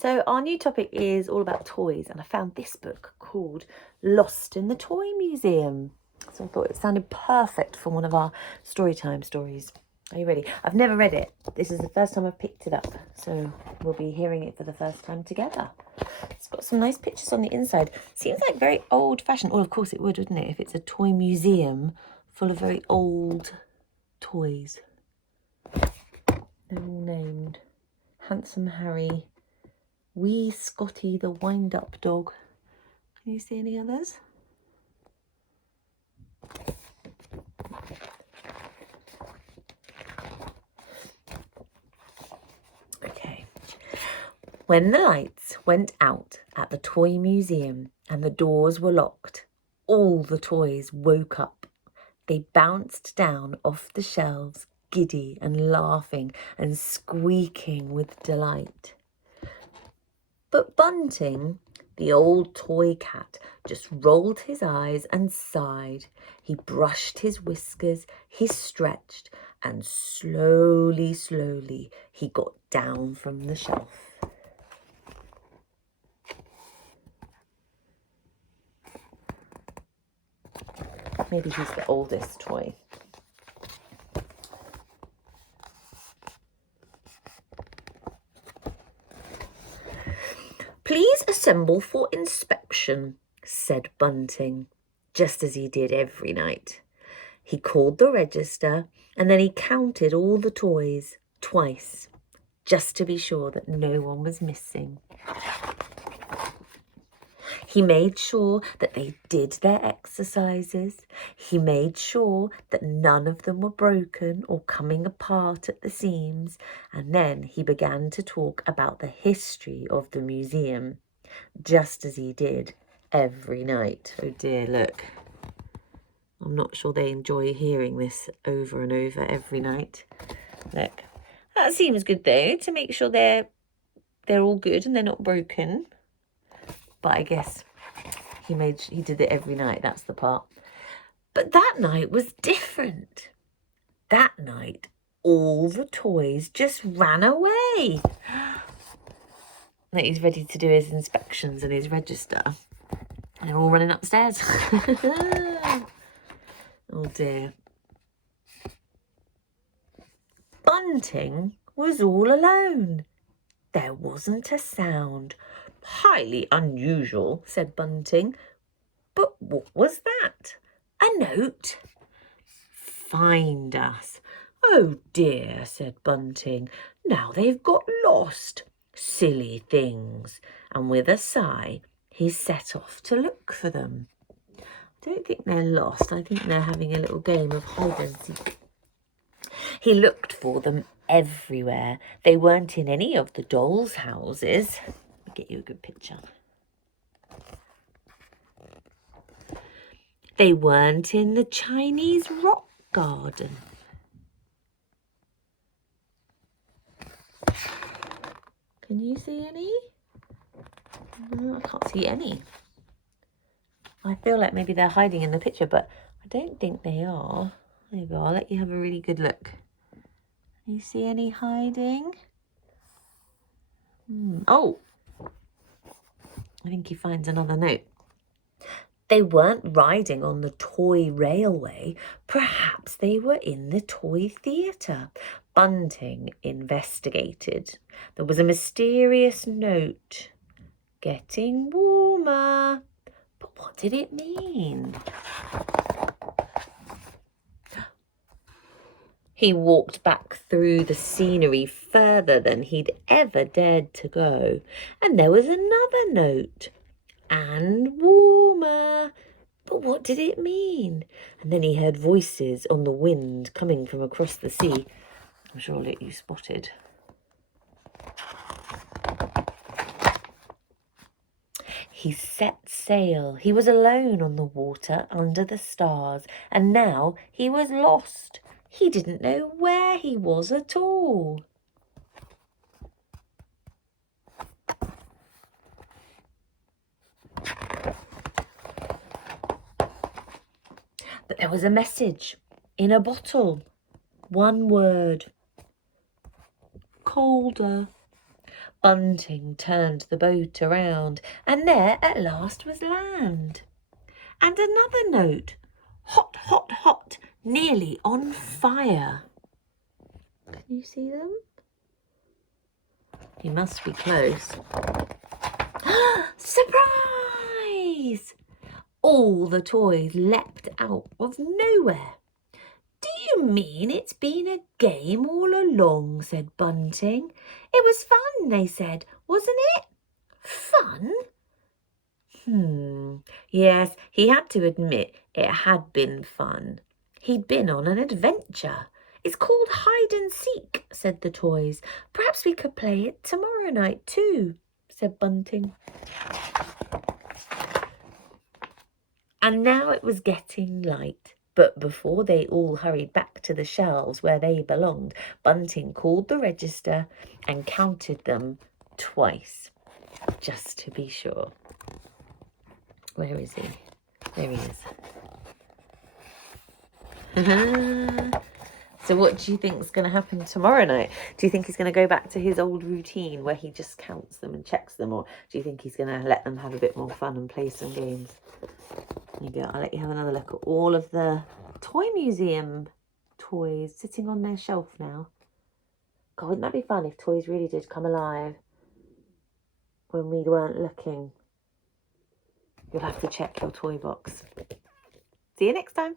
So our new topic is all about toys, and I found this book called Lost in the Toy Museum. So I thought it sounded perfect for one of our storytime stories. Are you ready? I've never read it. This is the first time I've picked it up, so we'll be hearing it for the first time together. It's got some nice pictures on the inside. Seems like very old-fashioned. Well, of course it would, wouldn't it, if it's a toy museum full of very old toys. They're all named Handsome Harry, Wee Scotty the wind-up dog. Can you see any others? Okay. When the lights went out at the toy museum and the doors were locked, all the toys woke up. They bounced down off the shelves, giddy and laughing and squeaking with delight. But Bunting, the old toy cat, just rolled his eyes and sighed. He brushed his whiskers, he stretched, and slowly, slowly he got down from the shelf. Maybe he's the oldest toy. Please assemble for inspection, said Bunting, just as he did every night. He called the register and then he counted all the toys twice, just to be sure that no one was missing. He made sure that they did their exercises. He made sure that none of them were broken or coming apart at the seams. And then he began to talk about the history of the museum, just as he did every night. Oh dear, look. I'm not sure they enjoy hearing this over and over every night. Look, that seems good though, to make sure they're all good and they're not broken. But I guess he did it every night. That's the part. But that night was different. That night, all the toys just ran away. Like he's ready to do his inspections and his register. They're all running upstairs. Oh dear. Bunting was all alone. There wasn't a sound. Highly unusual, said Bunting. But what was that? A note? Find us. Oh dear, said Bunting. Now they've got lost. Silly things. And with a sigh, he set off to look for them. I don't think they're lost. I think they're having a little game of hide and seek. He looked for them everywhere. They weren't in any of the dolls' houses. I'll get you a good picture. They weren't in the Chinese rock garden. Can you see any? No, I can't see any. I feel like maybe they're hiding in the picture, but I don't think they are. There you go. I'll let you have a really good look. Can you see any hiding? Oh, I think he finds another note. They weren't riding on the toy railway. Perhaps they were in the toy theatre. Bunting investigated. There was a mysterious note. Getting warmer. But what did it mean? He walked back through the scenery further than he'd ever dared to go. And there was another note. And warmer. But what did it mean? And then he heard voices on the wind coming from across the sea. I'm sure I'll let you spotted. He set sail. He was alone on the water under the stars, and now he was lost. He didn't know where he was at all. But there was a message in a bottle. One word. Colder. Bunting turned the boat around, and there at last was land. And another note, hot, hot, hot, nearly on fire. Can you see them? He must be close. Surprise! All the toys leapt out of nowhere. "Do you mean it's been a game all along?" said Bunting. "It was fun," they said, "wasn't it?" Fun? Yes, he had to admit it had been fun. He'd been on an adventure. "It's called hide and seek," said the toys. "Perhaps we could play it tomorrow night too," said Bunting. And now it was getting light. But before they all hurried back to the shelves where they belonged, Bunting called the register and counted them twice, just to be sure. Where is he? There he is. So what do you think is going to happen tomorrow night? Do you think he's going to go back to his old routine where he just counts them and checks them? Or do you think he's going to let them have a bit more fun and play some games? There you go. I'll let you have another look at all of the Toy Museum toys sitting on their shelf now. God, wouldn't that be fun if toys really did come alive when we weren't looking? You'll have to check your toy box. See you next time.